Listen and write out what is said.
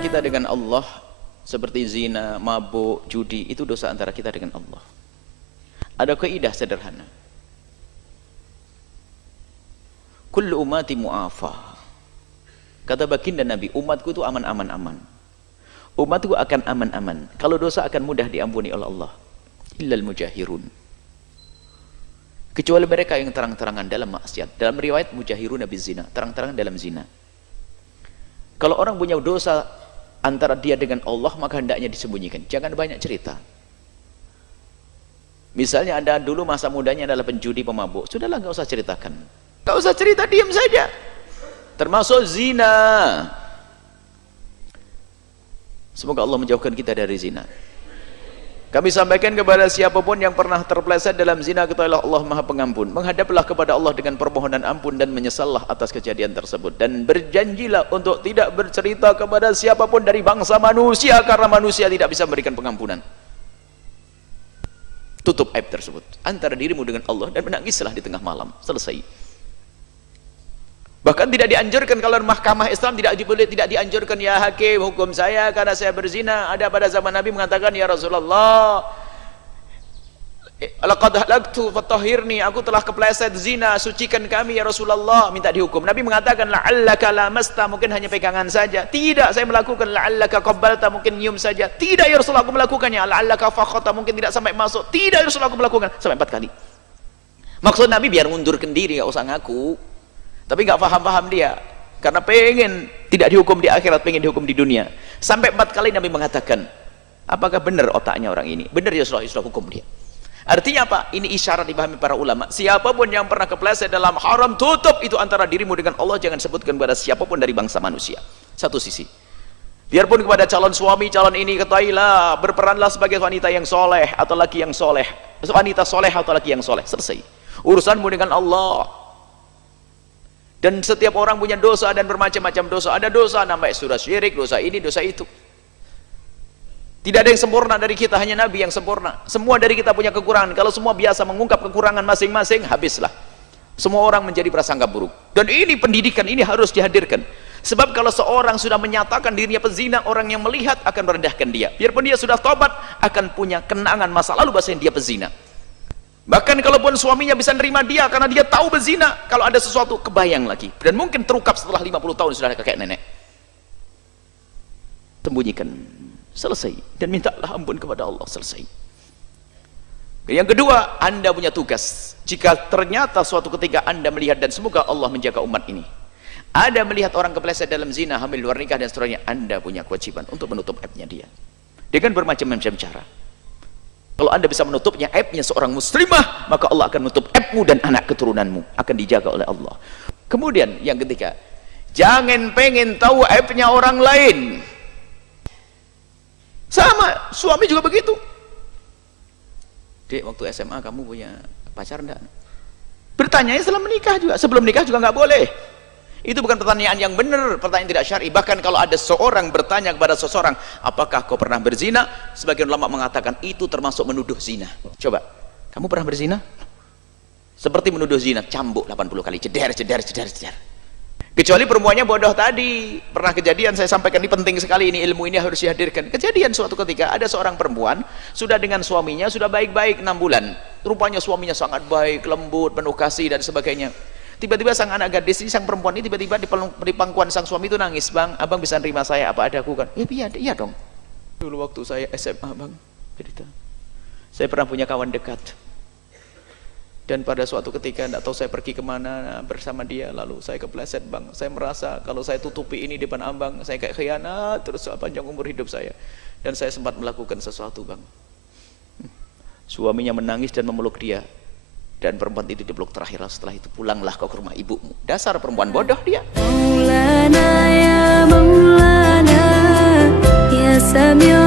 kita dengan Allah seperti zina, mabuk, judi, itu dosa antara kita dengan Allah. Ada kaidah sederhana. Kullu ummati mu'afa. Kata baginda Nabi, umatku itu aman-aman. Umatku akan aman-aman. Kalau dosa akan mudah diampuni oleh Allah. Illal mujahirun. Kecuali mereka yang terang-terangan dalam maksiat. Dalam riwayat mujahirun nabi zina, terang-terangan dalam zina. Kalau orang punya dosa antara dia dengan Allah, maka hendaknya disembunyikan. Jangan banyak cerita. Misalnya Anda dulu masa mudanya adalah penjudi, pemabuk, sudahlah, nggak usah ceritakan. Nggak usah cerita, diam saja. Termasuk zina. Semoga Allah menjauhkan kita dari zina. Kami sampaikan kepada siapapun yang pernah terpeleset dalam zina, ketahuilah Allah Maha Pengampun. Menghadaplah kepada Allah dengan permohonan ampun dan menyesallah atas kejadian tersebut. Dan berjanjilah untuk tidak bercerita kepada siapapun dari bangsa manusia, karena manusia tidak bisa memberikan pengampunan. Tutup aib tersebut antara dirimu dengan Allah dan menangislah di tengah malam. Selesai. Bahkan tidak dianjurkan, kalau mahkamah Islam tidak dianjurkan, ya hakim hukum saya karena saya berzina. Ada pada zaman Nabi mengatakan, ya Rasulullah, laqad halaktu fatahhirni, aku telah kepleset zina, sucikan kami ya Rasulullah, minta dihukum. Nabi mengatakan, la'allaka lamasta, mungkin hanya pegangan saja. Tidak, saya melakukan. La'allaka qabbalta, mungkin nyium saja. Tidak ya Rasulullah, aku melakukannya. La'allaka fakhata, mungkin tidak sampai masuk. Tidak ya Rasulullah, aku melakukan sampai 4 kali. Maksud Nabi biar mundurkan diri, gak usah ngaku. Tapi nggak paham-paham dia, karena pengen tidak dihukum di akhirat, pengen dihukum di dunia. Sampai 4 kali Nabi mengatakan, apakah benar otaknya orang ini? Benar ya Rasulullah, hukum dia. Artinya apa? Ini isyarat dipahami para ulama. Siapapun yang pernah kepleset dalam haram, tutup itu antara dirimu dengan Allah. Jangan sebutkan kepada siapapun dari bangsa manusia. Satu sisi. Biarpun kepada calon suami, calon ini, ketahuilah, berperanlah sebagai wanita yang soleh atau laki yang soleh. Wanita soleh atau laki yang soleh. Selesai. Urusanmu dengan Allah. Dan setiap orang punya dosa dan bermacam-macam dosa. Ada dosa namanya surah syirik, dosa ini, dosa itu. Tidak ada yang sempurna dari kita, hanya Nabi yang sempurna. Semua dari kita punya kekurangan. Kalau semua biasa mengungkap kekurangan masing-masing, habislah. Semua orang menjadi prasangka buruk. Dan ini pendidikan, ini harus dihadirkan. Sebab kalau seorang sudah menyatakan dirinya pezina, orang yang melihat akan merendahkan dia. Biarpun dia sudah tobat, akan punya kenangan masa lalu bahasanya dia pezina. Bahkan kalaupun suaminya bisa nerima dia karena dia tahu berzina, kalau ada sesuatu kebayang lagi, dan mungkin terungkap setelah 50 tahun sudah ada kakek nenek. Sembunyikan, selesai, dan mintalah ampun kepada Allah, selesai. Yang kedua, Anda punya tugas. Jika ternyata suatu ketika Anda melihat, dan semoga Allah menjaga umat ini, Anda melihat orang kepleset dalam zina, hamil luar nikah dan seterusnya, Anda punya kewajiban untuk menutup aibnya dia dengan bermacam-macam cara. Kalau Anda bisa menutupnya aibnya seorang muslimah, maka Allah akan menutup aibmu dan anak keturunanmu akan dijaga oleh Allah. Kemudian yang ketiga, jangan pengen tahu aibnya orang lain. Sama, suami juga begitu. Dek, waktu SMA kamu punya pacar enggak? Bertanya setelah menikah juga. Sebelum nikah juga nggak boleh. Itu bukan pertanyaan yang benar, pertanyaan tidak syar'i. Bahkan kalau ada seorang bertanya kepada seseorang, apakah kau pernah berzina? Sebagian ulama mengatakan itu termasuk menuduh zina. Coba, kamu pernah berzina? Seperti menuduh zina, cambuk 80 kali, ceder. Kecuali perempuannya bodoh tadi. Pernah kejadian, saya sampaikan, ini penting sekali, ini ilmu ini harus dihadirkan. Kejadian suatu ketika ada seorang perempuan sudah dengan suaminya, sudah baik-baik 6 bulan. Rupanya suaminya sangat baik, lembut, penuh kasih dan sebagainya. Tiba-tiba sang anak gadis ini, sang perempuan ini tiba-tiba di pangkuan sang suami itu nangis, bang, abang bisa nerima saya apa ada aku kan? Iya dong. Dulu waktu saya SMA, bang, cerita, saya pernah punya kawan dekat, dan pada suatu ketika tidak tahu saya pergi kemana bersama dia, lalu saya kepleset, bang. Saya merasa kalau saya tutupi ini depan abang, saya kayak khianat terus sepanjang umur hidup saya. Dan saya sempat melakukan sesuatu, bang. Suaminya menangis dan memeluk dia. Dan perempuan itu dipeluk terakhir. Setelah itu pulanglah kau ke rumah ibumu. Dasar perempuan bodoh dia. Maulana ya Maulana ya Sami'